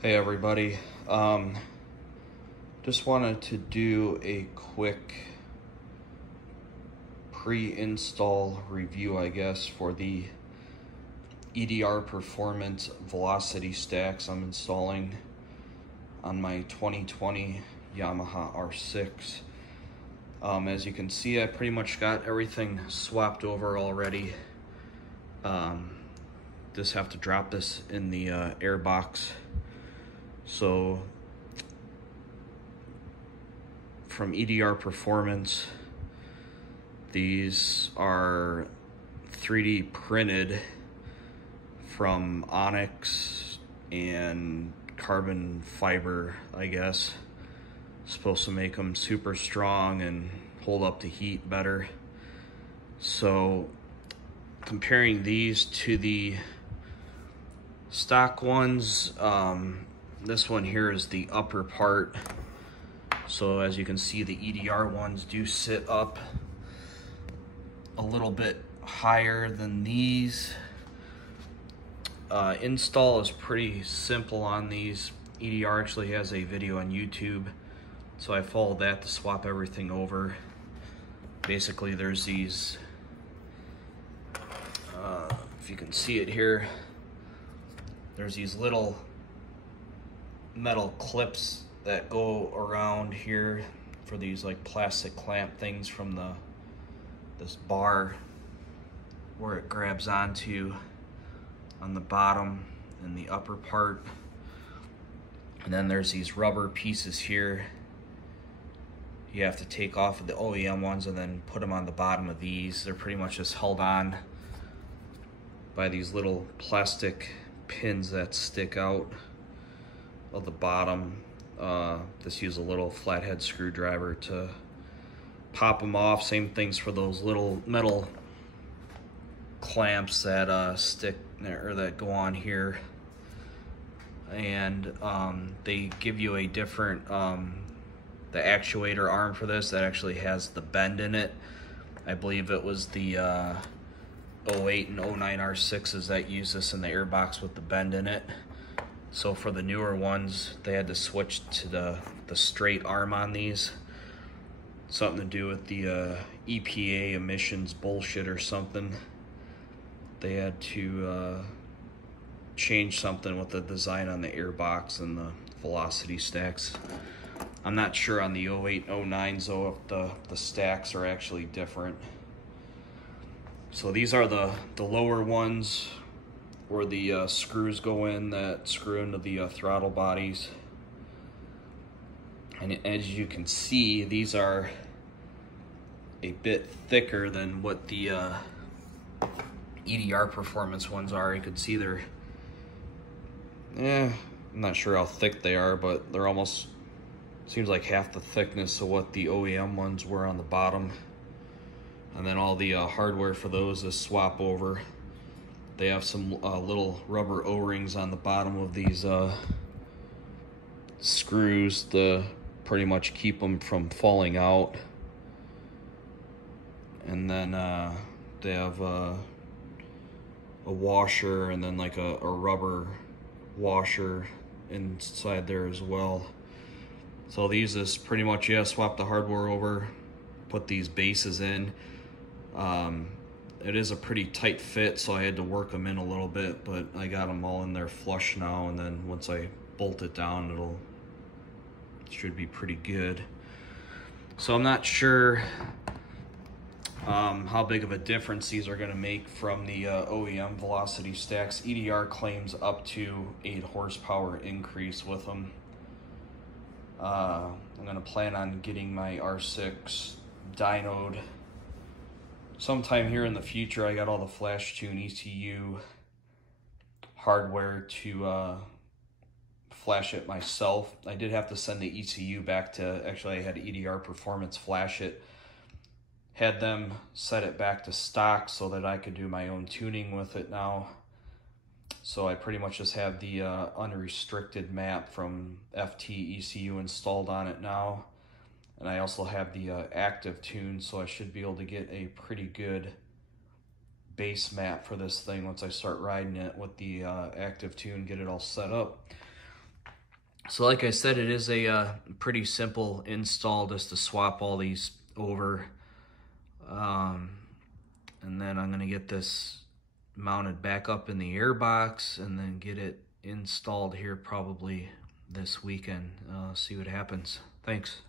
Hey everybody, just wanted to do a quick pre-install review, I guess, for the EDR Performance Velocity stacks I'm installing on my 2020 Yamaha R6. As you can see, I pretty much got everything swapped over already. Just have to drop this in the air box. So from EDR Performance, these are 3D printed from onyx and carbon fiber, I guess. Supposed to make them super strong and hold up to heat better. So comparing these to the stock ones, this one here is the upper part. So as you can see, the EDR ones do sit up a little bit higher than these. Install is pretty simple on these. EDR actually has a video on YouTube, so I followed that to swap everything over. Basically, there's these, if you can see it here, there's these little metal clips that go around here for these like plastic clamp things from this bar where it grabs onto on the bottom and the upper part. And then there's these rubber pieces here you have to take off of the OEM ones and then put them on the bottom of these. They're pretty much just held on by these little plastic pins that stick out of the bottom. Just use a little flathead screwdriver to pop them off. Same things for those little metal clamps that stick or that go on here. And they give you a different the actuator arm for this that actually has the bend in it. I believe it was the 08 and 09 R6s that use this in the airbox with the bend in it. So for the newer ones, they had to switch to the straight arm on these. Something to do with the EPA emissions bullshit or something. They had to change something with the design on the airbox and the velocity stacks. I'm not sure on the 08 09s though if the stacks are actually different. So these are the lower ones where the screws go in that screw into the throttle bodies. And as you can see, these are a bit thicker than what the EDR Performance ones are. You can see they're, I'm not sure how thick they are, but they're almost, seems like half the thickness of what the OEM ones were on the bottom. And then all the hardware for those is swap over. They have some little rubber O-rings on the bottom of these screws to pretty much keep them from falling out. And then they have a washer and then like a rubber washer inside there as well. So these is pretty much, yeah, swap the hardware over, put these bases in. It is a pretty tight fit, so I had to work them in a little bit, but I got them all in there flush now, and then once I bolt it down, it should be pretty good. So I'm not sure how big of a difference these are going to make from the OEM velocity stacks. EDR claims up to 8 horsepower increase with them. I'm going to plan on getting my R6 dynoed sometime here in the future. I got all the flash tune ECU hardware to flash it myself. I did have to send the ECU back to, actually I had EDR Performance flash it, had them set it back to stock so that I could do my own tuning with it now. So I pretty much just have the unrestricted map from FT ECU installed on it now. And I also have the active tune, so I should be able to get a pretty good bass map for this thing once I start riding it with the active tune, get it all set up. So like I said, it is a pretty simple install just to swap all these over. And then I'm going to get this mounted back up in the airbox and then get it installed here probably this weekend. See what happens. Thanks.